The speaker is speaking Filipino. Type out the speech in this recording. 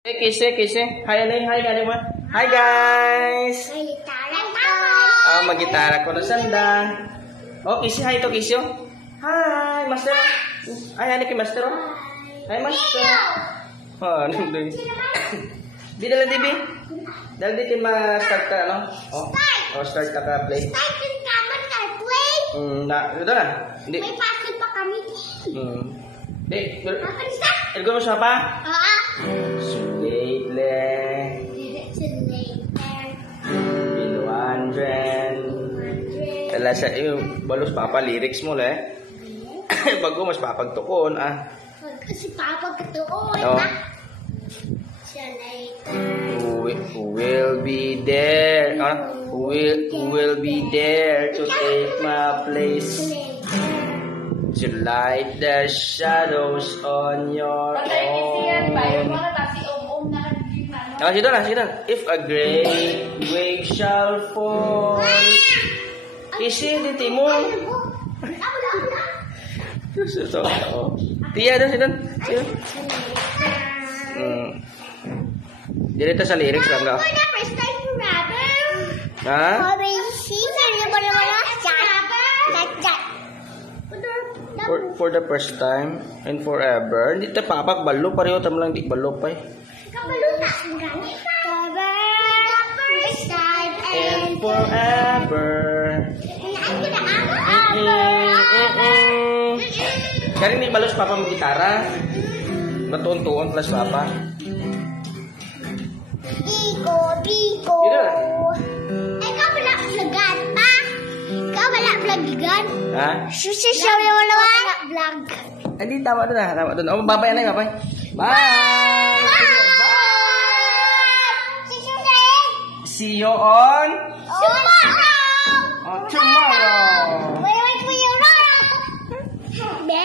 Kise. Hi, galing mo. Hi, guys. Mag-gitara ko na sanda. Oh, Kise, hi to, Kise. Hi, Master. Ay, kay Master. Hi, Master. Oh, nandun. Di dala, Dibi. Dala, di ma-start ka, ano? Oh, start ka play. Start yung kaman ka, play. Ito na. Hindi. May pasok pa kami. Hindi. Start. Ilgo mo siya pa? Oo. Wait, le. Biluandren. Tala sa balos papa lyrics mo le. Bago mas papagtukon Kasi papagtuon. Oh. Who will be there? Who will be there to take my place? To light the shadows on your own. Sige. If a great wave shall fall. Isi, diti mo. Tiya doon, sidan. Dito sa lyrics lang ka. Ha? For the first time and forever. Hindi tayo papagbalo. Pareho tam lang di balo pa eh. And forever. Kaya hindi balos papa mo gitara. Matuon-tuon plus papa. Biko. Ikaw wala vlogan pa? Ikaw wala vlogigan? Ha? Susi siya wala vlog. Hindi, tama doon. Oh, babay na nga, bye. Bye! Bye! See you on?